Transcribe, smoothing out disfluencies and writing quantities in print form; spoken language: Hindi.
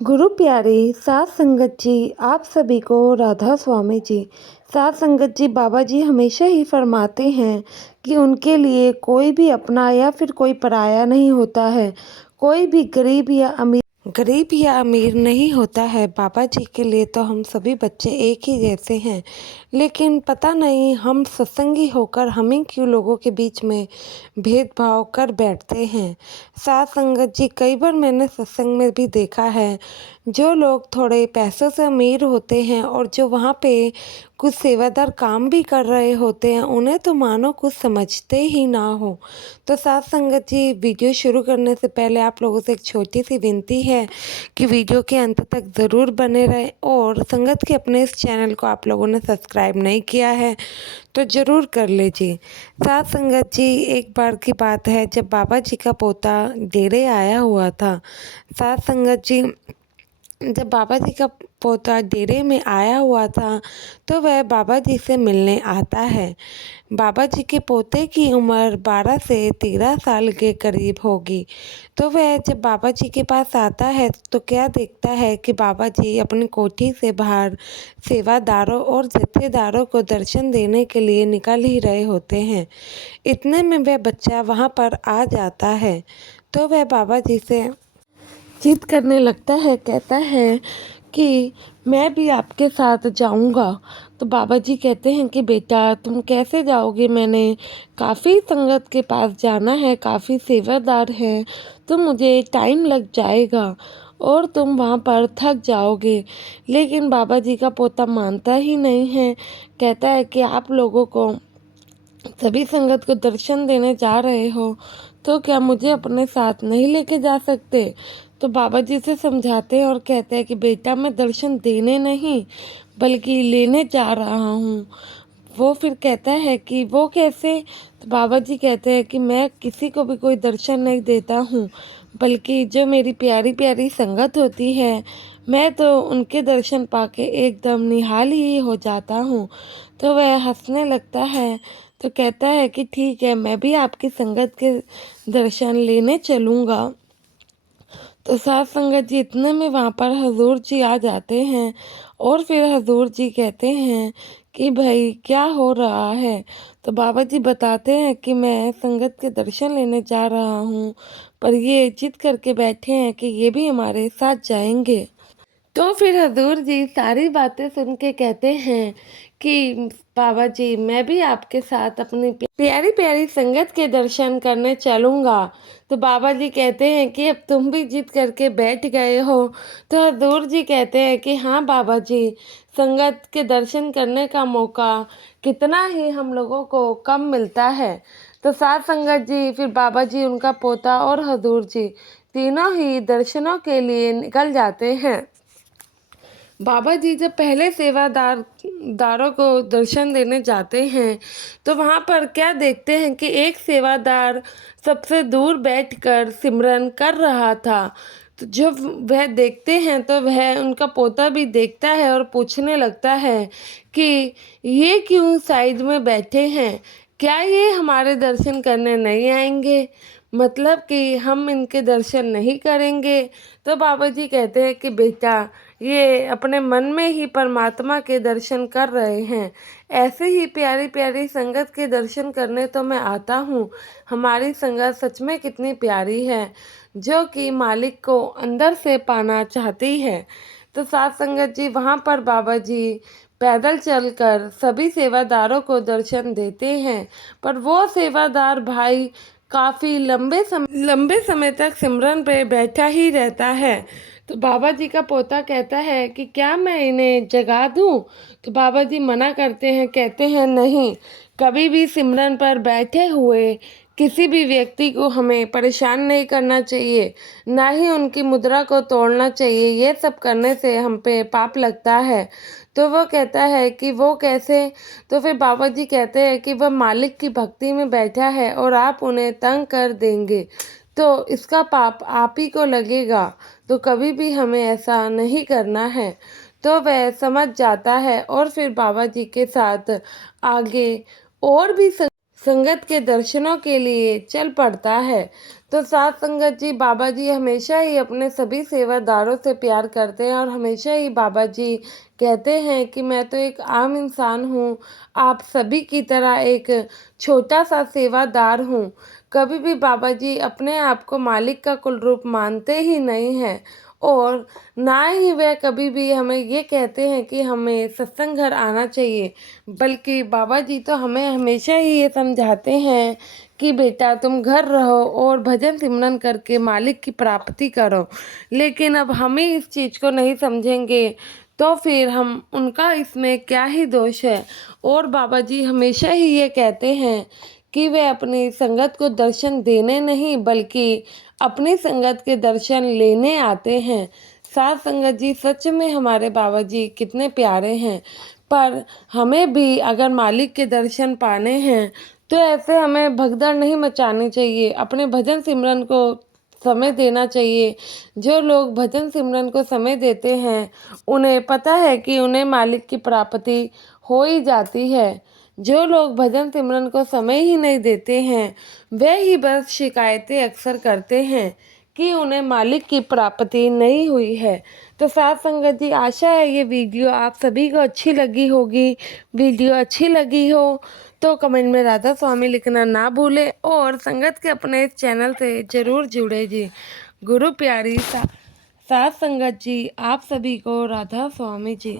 गुरु प्यारे सात संगत जी, आप सभी को राधा स्वामी जी। सात संगत जी, बाबा जी हमेशा ही फरमाते हैं कि उनके लिए कोई भी अपना या फिर कोई पराया नहीं होता है। कोई भी गरीब या अमीर नहीं होता है। बाबा जी के लिए तो हम सभी बच्चे एक ही जैसे हैं। लेकिन पता नहीं हम सत्संगी होकर हमें क्यों लोगों के बीच में भेदभाव कर बैठते हैं। साथ संगत जी, कई बार मैंने सत्संग में भी देखा है, जो लोग थोड़े पैसों से अमीर होते हैं और जो वहाँ पे कुछ सेवादार काम भी कर रहे होते हैं, उन्हें तो मानो कुछ समझते ही ना हो। तो साथ संगत जी, वीडियो शुरू करने से पहले आप लोगों से एक छोटी सी विनती है कि वीडियो के अंत तक ज़रूर बने रहें, और संगत के अपने इस चैनल को आप लोगों ने सब्सक्राइब नहीं किया है तो ज़रूर कर लीजिए। साथ संगत जी, एक बार की बात है जब बाबा जी का पोता डेरे आया हुआ था। साथ संगत जी, जब बाबा जी का पोता डेरे में आया हुआ था तो वह बाबा जी से मिलने आता है। बाबा जी के पोते की उम्र 12 से 13 साल के करीब होगी। तो वह जब बाबा जी के पास आता है तो क्या देखता है कि बाबा जी अपनी कोठी से बाहर सेवादारों और जत्थेदारों को दर्शन देने के लिए निकल ही रहे होते हैं। इतने में वह बच्चा वहाँ पर आ जाता है। तो वह बाबा जी से जिद करने लगता है, कहता है कि मैं भी आपके साथ जाऊंगा। तो बाबा जी कहते हैं कि बेटा तुम कैसे जाओगे, मैंने काफ़ी संगत के पास जाना है, काफ़ी सेवादार हैं, तो मुझे टाइम लग जाएगा और तुम वहाँ पर थक जाओगे। लेकिन बाबा जी का पोता मानता ही नहीं है, कहता है कि आप लोगों को सभी संगत को दर्शन देने जा रहे हो तो क्या मुझे अपने साथ नहीं लेके जा सकते। तो बाबा जी से समझाते हैं और कहते हैं कि बेटा मैं दर्शन देने नहीं बल्कि लेने जा रहा हूँ। वो फिर कहता है कि वो कैसे। तो बाबा जी कहते हैं कि मैं किसी को भी कोई दर्शन नहीं देता हूँ, बल्कि जो मेरी प्यारी प्यारी संगत होती है मैं तो उनके दर्शन पाके एकदम निहाल ही हो जाता हूँ। तो वह हंसने लगता है, तो कहता है कि ठीक है, मैं भी आपकी संगत के दर्शन लेने चलूँगा। तो साथ संगत जी, इतने में वहाँ पर हजूर जी आ जाते हैं और फिर हजूर जी कहते हैं कि भाई क्या हो रहा है। तो बाबा जी बताते हैं कि मैं संगत के दर्शन लेने जा रहा हूँ, पर ये जिद करके बैठे हैं कि ये भी हमारे साथ जाएंगे। तो फिर हजूर जी सारी बातें सुन के कहते हैं कि बाबा जी मैं भी आपके साथ अपनी प्यारी प्यारी संगत के दर्शन करने चलूँगा। तो बाबा जी कहते हैं कि अब तुम भी जिद करके बैठ गए हो। तो हजूर जी कहते हैं कि हाँ बाबा जी, संगत के दर्शन करने का मौका कितना ही हम लोगों को कम मिलता है। तो साथ संगत जी, फिर बाबा जी, उनका पोता और हजूर जी तीनों ही दर्शनों के लिए निकल जाते हैं। बाबा जी जब पहले दारों को दर्शन देने जाते हैं तो वहाँ पर क्या देखते हैं कि एक सेवादार सबसे दूर बैठकर सिमरन कर रहा था। तो जब वह देखते हैं तो वह उनका पोता भी देखता है और पूछने लगता है कि ये क्यों साइड में बैठे हैं, क्या ये हमारे दर्शन करने नहीं आएंगे, मतलब कि हम इनके दर्शन नहीं करेंगे। तो बाबा जी कहते हैं कि बेटा ये अपने मन में ही परमात्मा के दर्शन कर रहे हैं। ऐसे ही प्यारी प्यारी संगत के दर्शन करने तो मैं आता हूँ। हमारी संगत सच में कितनी प्यारी है, जो कि मालिक को अंदर से पाना चाहती है। तो साथ संगत जी, वहाँ पर बाबा जी पैदल चलकर सभी सेवादारों को दर्शन देते हैं, पर वो सेवादार भाई काफ़ी लंबे समय तक सिमरन पे बैठा ही रहता है। तो बाबा जी का पोता कहता है कि क्या मैं इन्हें जगा दूं। तो बाबा जी मना करते हैं, कहते हैं नहीं, कभी भी सिमरन पर बैठे हुए किसी भी व्यक्ति को हमें परेशान नहीं करना चाहिए, ना ही उनकी मुद्रा को तोड़ना चाहिए, ये सब करने से हम पे पाप लगता है। तो वो कहता है कि वो कैसे। तो फिर बाबा जी कहते हैं कि वह मालिक की भक्ति में बैठा है और आप उन्हें तंग कर देंगे तो इसका पाप आप ही को लगेगा, तो कभी भी हमें ऐसा नहीं करना है। तो वह समझ जाता है और फिर बाबा जी के साथ आगे और भी संगत के दर्शनों के लिए चल पड़ता है। तो साध संगत जी, बाबा जी हमेशा ही अपने सभी सेवादारों से प्यार करते हैं और हमेशा ही बाबा जी कहते हैं कि मैं तो एक आम इंसान हूँ, आप सभी की तरह एक छोटा सा सेवादार हूँ। कभी भी बाबा जी अपने आप को मालिक का कुल रूप मानते ही नहीं हैं और ना ही वह कभी भी हमें ये कहते हैं कि हमें सत्संग घर आना चाहिए, बल्कि बाबा जी तो हमें हमेशा ही ये समझाते हैं कि बेटा तुम घर रहो और भजन सिमरन करके मालिक की प्राप्ति करो। लेकिन अब हम ही इस चीज़ को नहीं समझेंगे तो फिर हम उनका इसमें क्या ही दोष है। और बाबा जी हमेशा ही ये कहते हैं कि वे अपनी संगत को दर्शन देने नहीं बल्कि अपनी संगत के दर्शन लेने आते हैं। साध संगत जी, सच में हमारे बाबा जी कितने प्यारे हैं। पर हमें भी अगर मालिक के दर्शन पाने हैं तो ऐसे हमें भगदड़ नहीं मचानी चाहिए, अपने भजन सिमरन को समय देना चाहिए। जो लोग भजन सिमरन को समय देते हैं उन्हें पता है कि उन्हें मालिक की प्राप्ति हो ही जाती है। जो लोग भजन सिमरन को समय ही नहीं देते हैं वे ही बस शिकायतें अक्सर करते हैं कि उन्हें मालिक की प्राप्ति नहीं हुई है। तो साथ संगत जी, आशा है ये वीडियो आप सभी को अच्छी लगी होगी। वीडियो अच्छी लगी हो तो कमेंट में राधा स्वामी लिखना ना भूले और संगत के अपने इस चैनल से ज़रूर जुड़े जी। गुरु प्यारी साथ संगत जी, आप सभी को राधा स्वामी जी।